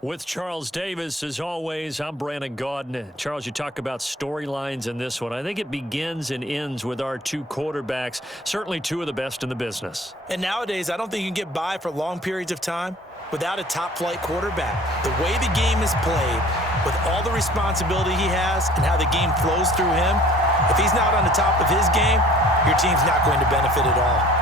With Charles Davis, as always, I'm Brandon Gaudin. Charles, you talk about storylines in this one. I think it begins and ends with our two quarterbacks, certainly two of the best in the business. And nowadays, I don't think you can get by for long periods of time without a top-flight quarterback. The way the game is played, with all the responsibility he has and how the game flows through him, if he's not on the top of his game, your team's not going to benefit at all.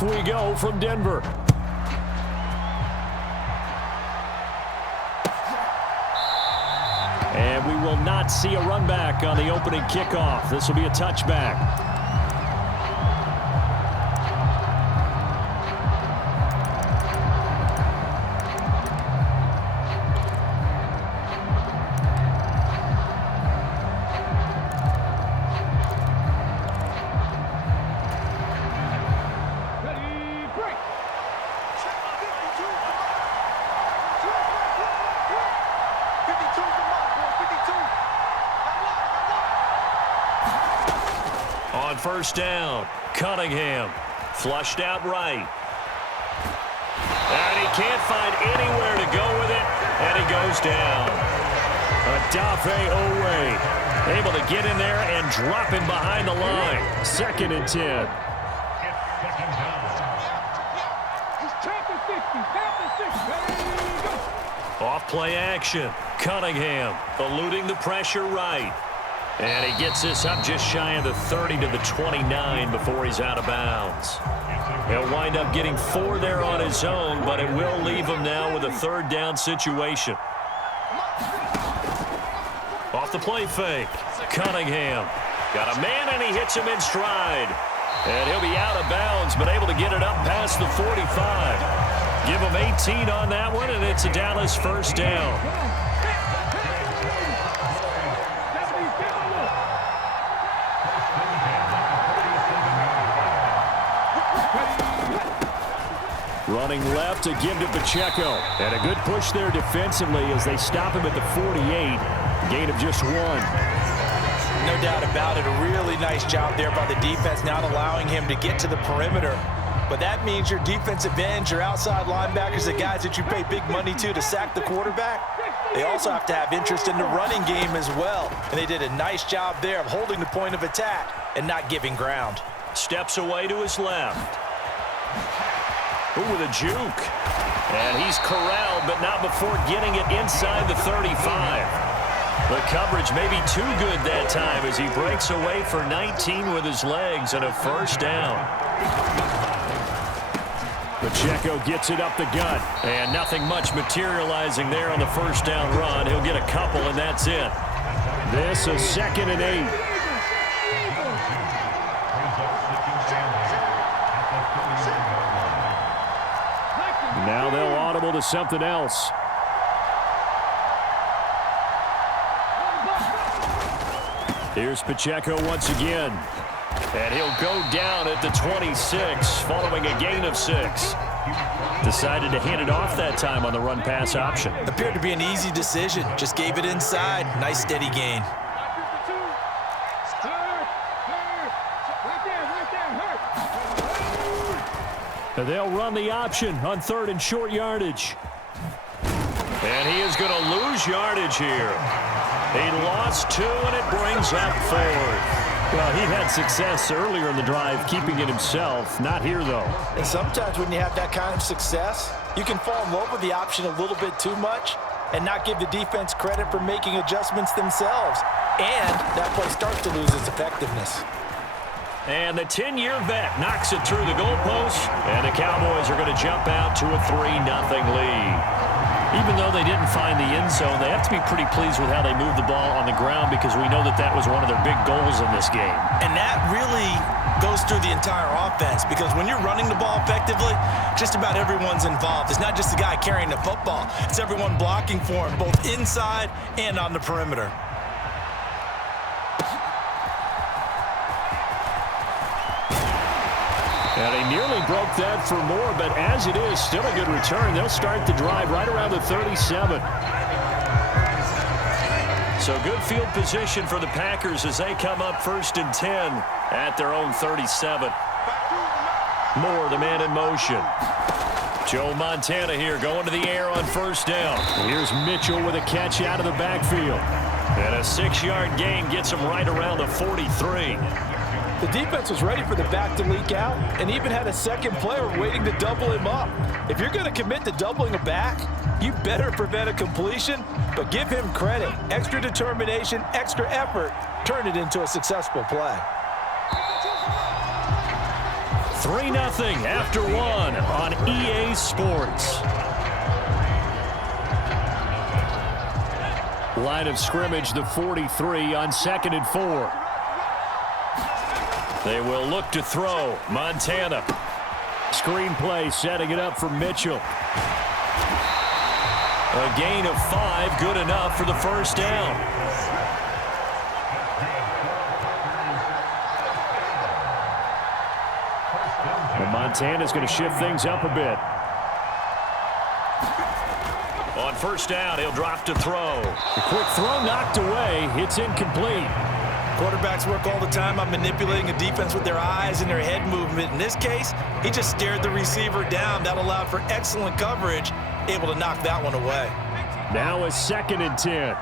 We go from Denver. And we will not see a run back on the opening kickoff. This will be a touchback. On first down, Cunningham flushed out right. And he can't find anywhere to go with it, and he goes down. Odafe Owe able to get in there and drop him behind the line. 2nd and 10. Off play action. Cunningham eluding the pressure right. And he gets this up just shy of the 30 to the 29 before he's out of bounds. He'll wind up getting 4 there on his own, but it will leave him now with a 3rd down situation. Off the play fake. Cunningham got a man, and he hits him in stride. And he'll be out of bounds, but able to get it up past the 45. Give him 18 on that one, and it's a Dallas 1st down. Running left to give to Pacheco. And a good push there defensively as they stop him at the 48. Gain of just 1. No doubt about it. A really nice job there by the defense, not allowing him to get to the perimeter. But that means your defensive ends, your outside linebackers, the guys that you pay big money to sack the quarterback, they also have to have interest in the running game as well. And they did a nice job there of holding the point of attack and not giving ground. Steps away to his left. Ooh, with a juke. And he's corralled, but not before getting it inside the 35. The coverage may be too good that time as he breaks away for 19 with his legs and a 1st down. Pacheco gets it up the gut, and nothing much materializing there on the 1st down run. He'll get a couple, and that's it. This is 2nd and 8. Now they'll audible to something else. Here's Pacheco once again. And he'll go down at the 26 following a gain of 6. Decided to hand it off that time on the run-pass option. Appeared to be an easy decision. Just gave it inside. Nice steady gain. They'll run the option on 3rd and short yardage. And he is going to lose yardage here. He lost 2, and it brings up 4th. Well, he had success earlier in the drive keeping it himself. Not here, though. And sometimes when you have that kind of success, you can fall in love with the option a little bit too much and not give the defense credit for making adjustments themselves. And that play starts to lose its effectiveness. And the 10-year vet knocks it through the goalpost, and the Cowboys are going to jump out to a 3-0 lead. Even though they didn't find the end zone, they have to be pretty pleased with how they moved the ball on the ground because we know that that was one of their big goals in this game. And that really goes through the entire offense, because when you're running the ball effectively, just about everyone's involved. It's not just the guy carrying the football. It's everyone blocking for him, both inside and on the perimeter. And he nearly broke that for more, but as it is, still a good return. They'll start the drive right around the 37. So good field position for the Packers as they come up 1st and 10 at their own 37. Moore, the man in motion. Joe Montana here going to the air on 1st down. Here's Mitchell with a catch out of the backfield. And a 6-yard gain gets him right around the 43. The defense was ready for the back to leak out and even had a second player waiting to double him up. If you're going to commit to doubling a back, you better prevent a completion, but give him credit. Extra determination, extra effort, turn it into a successful play. 3-0 after 1 on EA Sports. Line of scrimmage, the 43 on 2nd and 4. They will look to throw. Montana. Screen play, setting it up for Mitchell. A gain of 5, good enough for the 1st down. And Montana's going to shift things up a bit. On 1st down, he'll drop to throw. A quick throw knocked away. It's incomplete. Quarterbacks work all the time on manipulating a defense with their eyes and their head movement. In this case, he just stared the receiver down. That allowed for excellent coverage, able to knock that one away. Now a 2nd and 10.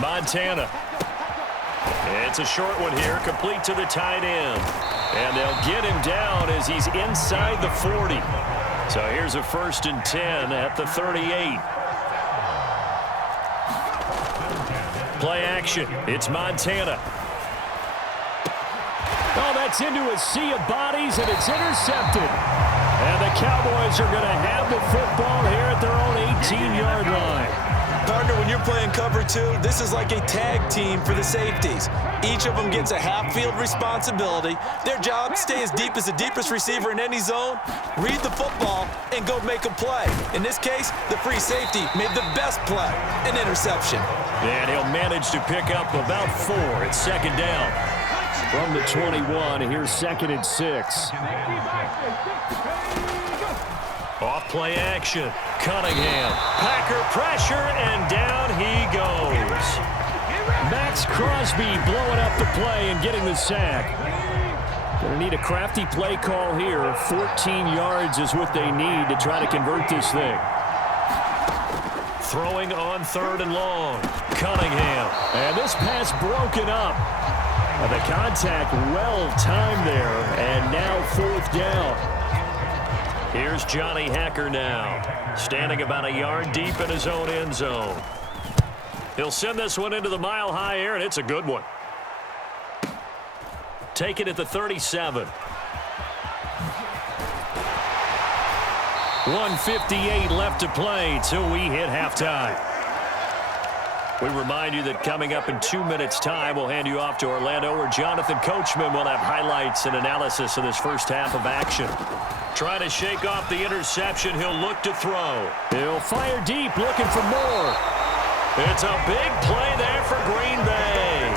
Montana. It's a short one here, complete to the tight end. And they'll get him down as he's inside the 40. So here's a 1st and 10 at the 38. Play action. It's Montana. Oh, that's into a sea of bodies, and it's intercepted. And the Cowboys are going to have the football here at their own 18-yard line. Partner, when you're playing cover 2, this is like a tag team for the safeties. Each of them gets a half-field responsibility. Their job, stay as deep as the deepest receiver in any zone, read the football, and go make a play. In this case, the free safety made the best play, an interception. And he'll manage to pick up about 4. It's 2nd down. From the 21, here's 2nd and 6. Off play action. Cunningham. Packer pressure, and down he goes. Max Crosby blowing up the play and getting the sack. Going to need a crafty play call here. 14 yards is what they need to try to convert this thing. Throwing on 3rd and long. Cunningham. And this pass broken up. And the contact well timed there. And now 4th down. Here's Johnny Hacker now, standing about a yard deep in his own end zone. He'll send this one into the mile-high air, and it's a good one. Take it at the 37. 1:58 left to play till we hit halftime. We remind you that coming up in 2 minutes' time, we'll hand you off to Orlando, where Jonathan Coachman will have highlights and analysis of this first half of action. Trying to shake off the interception, he'll look to throw. He'll fire deep, looking for more. It's a big play there for Green Bay.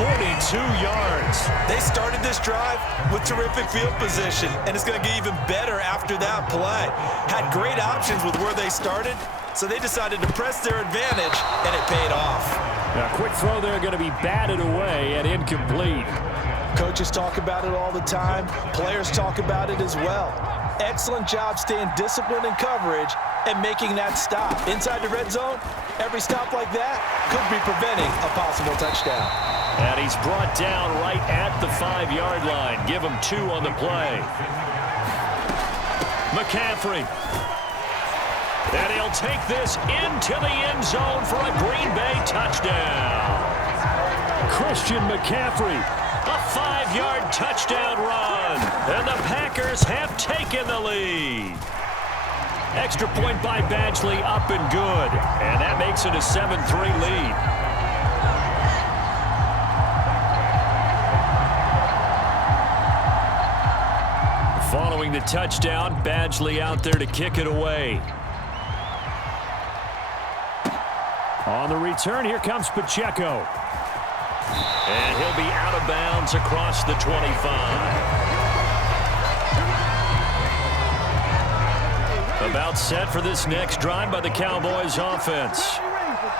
42 yards. They started this drive with terrific field position, and it's going to get even better after that play. Had great options with where they started, so they decided to press their advantage, and it paid off. Now, quick throw there going to be batted away and incomplete. Coaches talk about it all the time. Players talk about it as well. Excellent job staying disciplined in coverage and making that stop. Inside the red zone, every stop like that could be preventing a possible touchdown. And he's brought down right at the 5-yard line. Give him 2 on the play. McCaffrey. And he'll take this into the end zone for a Green Bay touchdown. Christian McCaffrey. A 5-yard touchdown run. And the Packers have taken the lead. Extra point by Badgley, up and good. And that makes it a 7-3 lead. Following the touchdown, Badgley out there to kick it away. On the return, here comes Pacheco. And he'll be out of bounds across the 25. About set for this next drive by the Cowboys offense.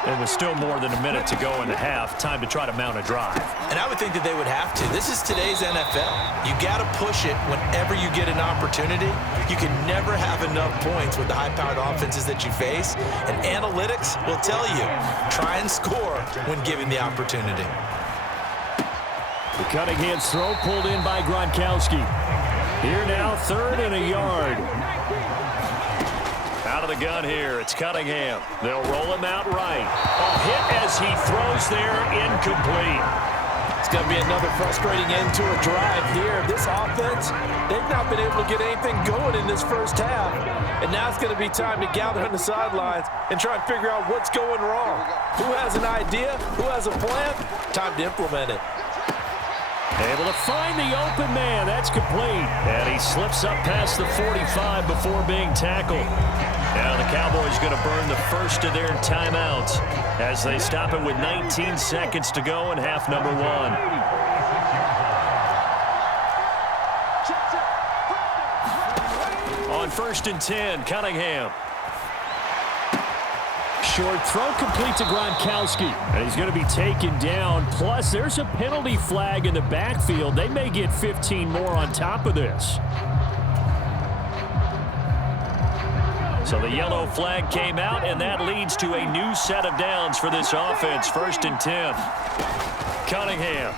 And with still more than a minute to go in the half, time to try to mount a drive. And I would think that they would have to. This is today's NFL. You got to push it whenever you get an opportunity. You can never have enough points with the high-powered offenses that you face. And analytics will tell you, try and score when given the opportunity. The Cunningham's throw pulled in by Gronkowski. Here now, 3rd and a yard. Out of the gun here, it's Cunningham. They'll roll him out right. A hit as he throws there, incomplete. It's going to be another frustrating end to a drive here. This offense, they've not been able to get anything going in this first half. And now it's going to be time to gather on the sidelines and try and figure out what's going wrong. Who has an idea? Who has a plan? Time to implement it. Able to find the open man. That's complete. And he slips up past the 45 before being tackled. Now the Cowboys going to burn the first of their timeouts as they stop it with 19 seconds to go in half number 1. On 1st and 10, Cunningham. Short throw complete to Gronkowski. And he's going to be taken down. Plus, there's a penalty flag in the backfield. They may get 15 more on top of this. So the yellow flag came out, and that leads to a new set of downs for this offense. 1st and 10. Cunningham.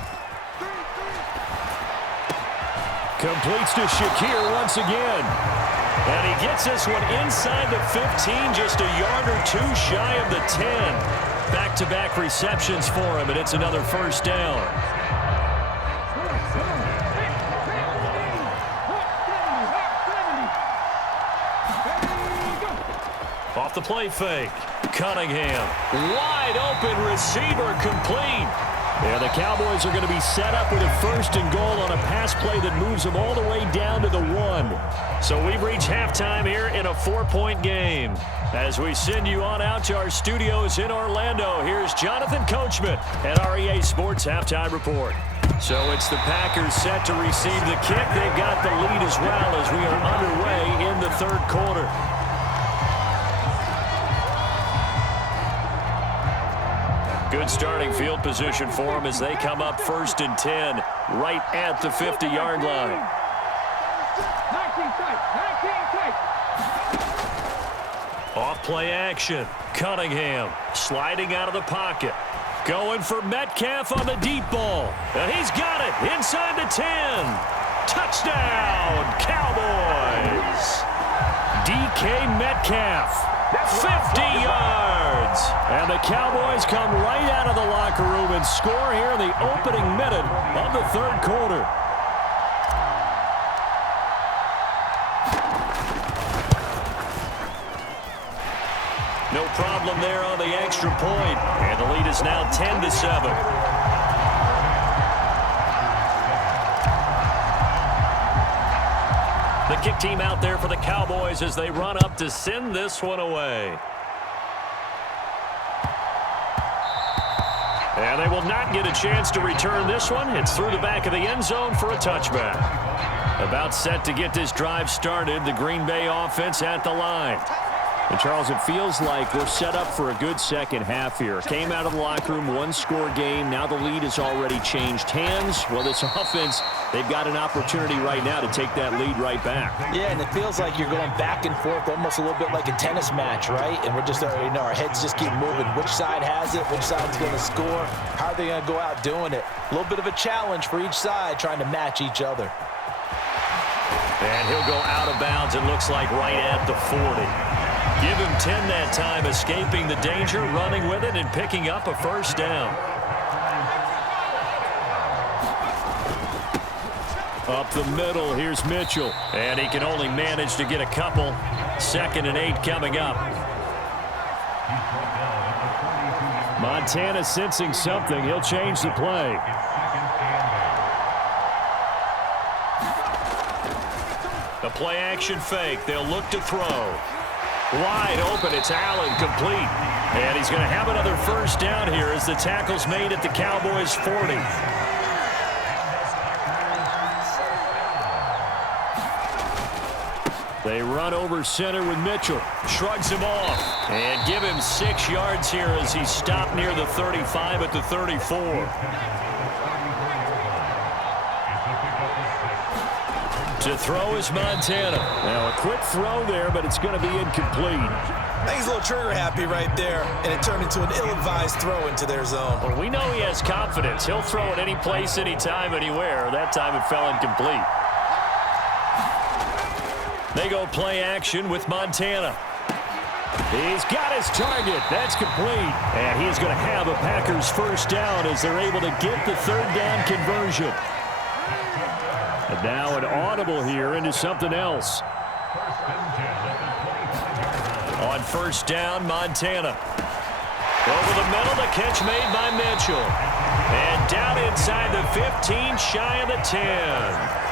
Completes to Shakir once again. And he gets this one inside the 15, just a yard or two shy of the 10. Back-to-back receptions for him, and it's another first down. Off the play fake. Cunningham. Wide open receiver complete. And the Cowboys are going to be set up with a 1st and goal on a pass play that moves them all the way down to the 1. So we've reached halftime here in a 4-point game. As we send you on out to our studios in Orlando, here's Jonathan Coachman at REA Sports Halftime Report. So it's the Packers set to receive the kick. They've got the lead as well as we are underway in the 3rd quarter. Good starting field position for them as they come up 1st and 10 right at the 50-yard line. Off play action. Cunningham sliding out of the pocket. Going for Metcalf on the deep ball. And he's got it inside the 10. Touchdown, Cowboys. DK Metcalf. 50 yards. And the Cowboys come right out of the locker room and score here in the opening minute of the 3rd quarter. No problem there on the extra point. And the lead is now 10-7. The kick team out there for the Cowboys as they run up to send this one away. And they will not get a chance to return this one. It's through the back of the end zone for a touchback. About set to get this drive started, the Green Bay offense at the line. And, Charles, it feels like we're set up for a good second half here. Came out of the locker room, 1-score game. Now the lead has already changed hands. Well, this offense, they've got an opportunity right now to take that lead right back. Yeah, and it feels like you're going back and forth almost a little bit like a tennis match, right? And we're just, our heads just keep moving. Which side has it? Which side's going to score? How are they going to go out doing it? A little bit of a challenge for each side trying to match each other. And he'll go out of bounds, it looks like, right at the 40. Give him 10 that time, escaping the danger, running with it, and picking up a first down. Up the middle, here's Mitchell. And he can only manage to get a couple. 2nd and 8 coming up. Montana sensing something. He'll change the play. The play action fake. They'll look to throw. Wide open. It's Allen, complete. And he's going to have another first down here as the tackle's made at the Cowboys' 40. They run over center with Mitchell. Shrugs him off. And give him 6 yards here as he's stopped near the 35 at the 34. To throw is Montana. Now a quick throw there, but it's going to be incomplete. I think he's a little trigger happy right there, and it turned into an ill-advised throw into their zone. Well, we know he has confidence. He'll throw it any place, anytime, anywhere. That time it fell incomplete. They go play action with Montana. He's got his target. That's complete. And he's going to have a Packers first down as they're able to get the 3rd down conversion. And now an audible here into something else. On first down, Montana. Over the middle, the catch made by Mitchell. And down inside the 15, shy of the 10.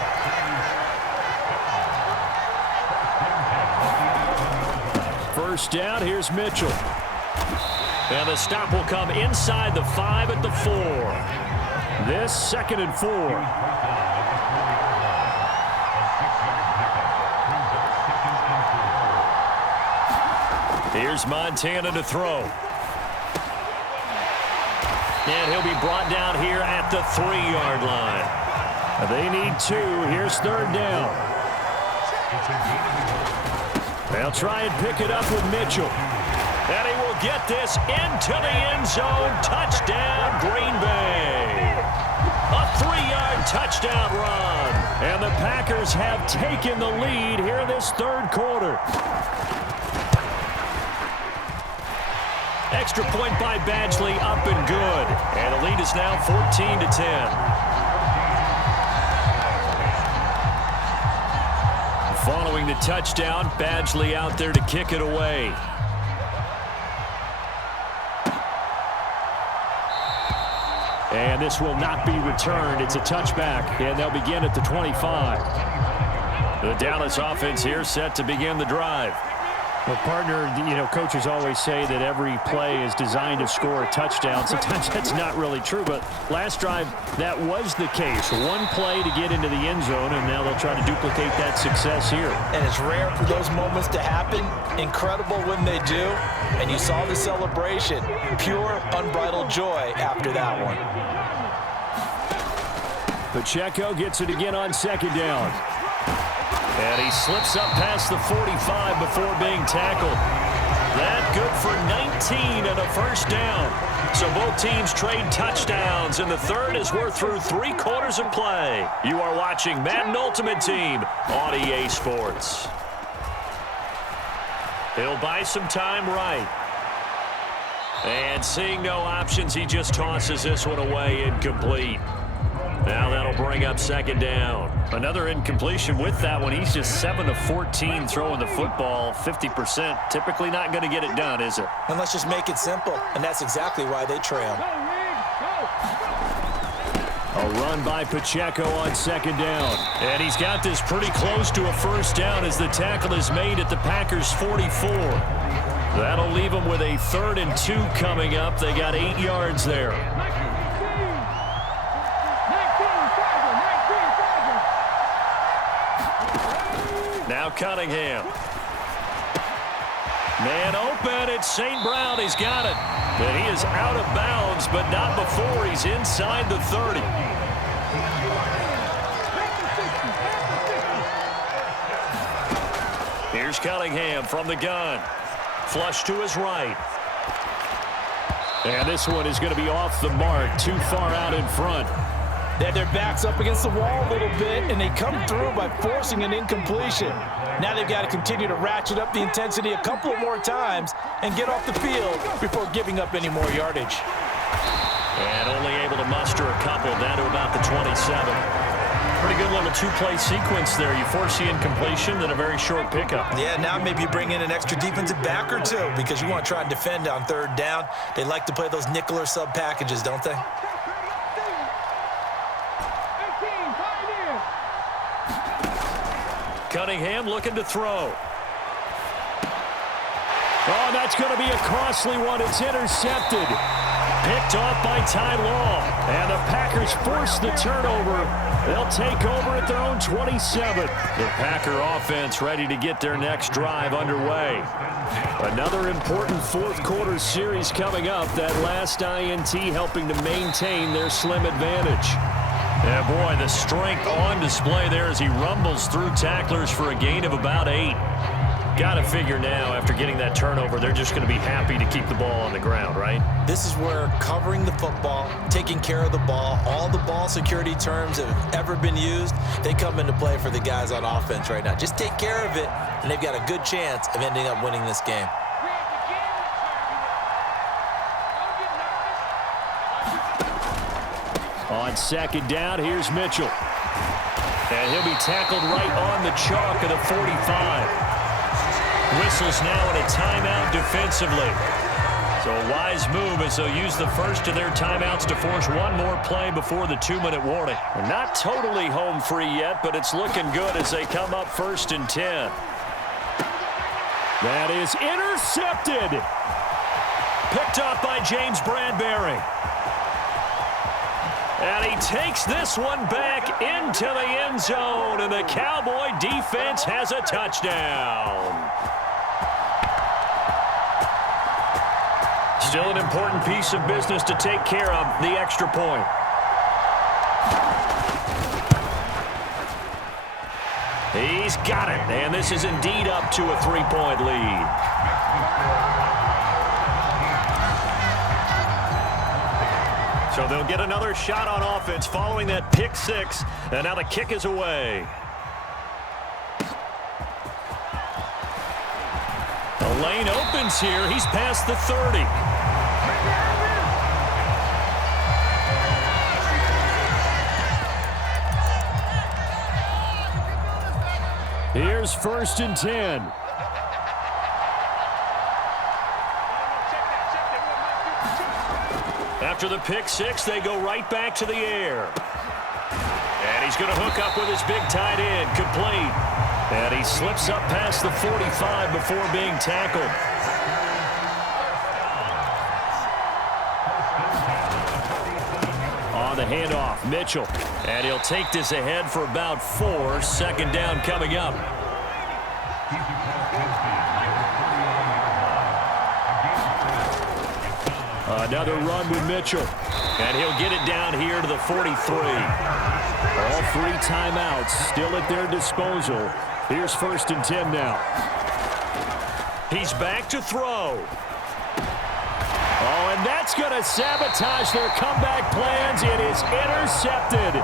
First down, here's Mitchell. And the stop will come inside the 5 at the 4. This 2nd and 4. Here's Montana to throw. And he'll be brought down here at the 3-yard line. They need 2. Here's 3rd down. They'll try and pick it up with Mitchell. And he will get this into the end zone. Touchdown, Green Bay. A 3-yard touchdown run. And the Packers have taken the lead here in this 3rd quarter. Extra point by Badgley, up and good. And the lead is now 14-10. Following the touchdown, Badgley out there to kick it away. And this will not be returned. It's a touchback, and they'll begin at the 25. The Dallas offense here set to begin the drive. Well, partner, you know, coaches always say that every play is designed to score a touchdown. Sometimes that's not really true, but last drive, that was the case. One play to get into the end zone, and now they'll try to duplicate that success here. And it's rare for those moments to happen. Incredible when they do. And you saw the celebration. Pure, unbridled joy after that one. Pacheco gets it again on 2nd down. And he slips up past the 45 before being tackled. That good for 19 and a first down. So both teams trade touchdowns, and the 3rd as we're through 3 quarters of play. You are watching Madden Ultimate Team on EA Sports. He'll buy some time right. And seeing no options, he just tosses this one away, incomplete. Now that'll bring up 2nd down. Another incompletion with that one. He's just 7 of 14 throwing the football, 50%. Typically not going to get it done, is it? And let's just make it simple. And that's exactly why they trail. A run by Pacheco on 2nd down. And he's got this pretty close to a first down as the tackle is made at the Packers' 44. That'll leave them with a 3rd and 2 coming up. They got 8 yards there. Now Cunningham. Man open. It's St. Brown. He's got it. And he is out of bounds, but not before he's inside the 30. Here's Cunningham from the gun. Flush to his right. And this one is going to be off the mark, too far out in front. They had their backs up against the wall a little bit, and they come through by forcing an incompletion. Now they've got to continue to ratchet up the intensity a couple of more times and get off the field before giving up any more yardage. And only able to muster a couple down to about the 27. Pretty good little two-play sequence there. You force the incompletion, then a very short pickup. Yeah, now maybe you bring in an extra defensive back or two because you want to try and defend on third down. They like to play those nickel or sub packages, don't they? Cunningham looking to throw. Oh, that's going to be a costly one. It's intercepted. Picked off by Ty Law. And the Packers force the turnover. They'll take over at their own 27. The Packer offense ready to get their next drive underway. Another important fourth quarter series coming up. That last INT helping to maintain their slim advantage. Yeah, boy, the strength on display there as he rumbles through tacklers for a gain of about 8. Got to figure now, after getting that turnover, they're just going to be happy to keep the ball on the ground, right? This is where covering the football, taking care of the ball, all the ball security terms that have ever been used, they come into play for the guys on offense right now. Just take care of it, and they've got a good chance of ending up winning this game. On second down, here's Mitchell. And he'll be tackled right on the chalk of the 45. Whistles now in a timeout defensively. So a wise move as they'll use the first of their timeouts to force one more play before the 2-minute warning. Not totally home free yet, but it's looking good as they come up 1st and 10. That is intercepted. Picked off by James Bradbury. And he takes this one back into the end zone, and the Cowboy defense has a touchdown. Still an important piece of business to take care of, the extra point. He's got it, and this is indeed up to a 3-point lead. So they'll get another shot on offense following that pick 6, and now the kick is away. The lane opens here. He's past the 30. Here's 1st and 10. After the pick 6, they go right back to the air. And he's going to hook up with his big tight end, complete. And he slips up past the 45 before being tackled. On the handoff, Mitchell. And he'll take this ahead for about 4. Second down coming up. Another run with Mitchell. And he'll get it down here to the 43. All 3 timeouts still at their disposal. Here's 1st and 10 now. He's back to throw. Oh, and that's going to sabotage their comeback plans. It is intercepted.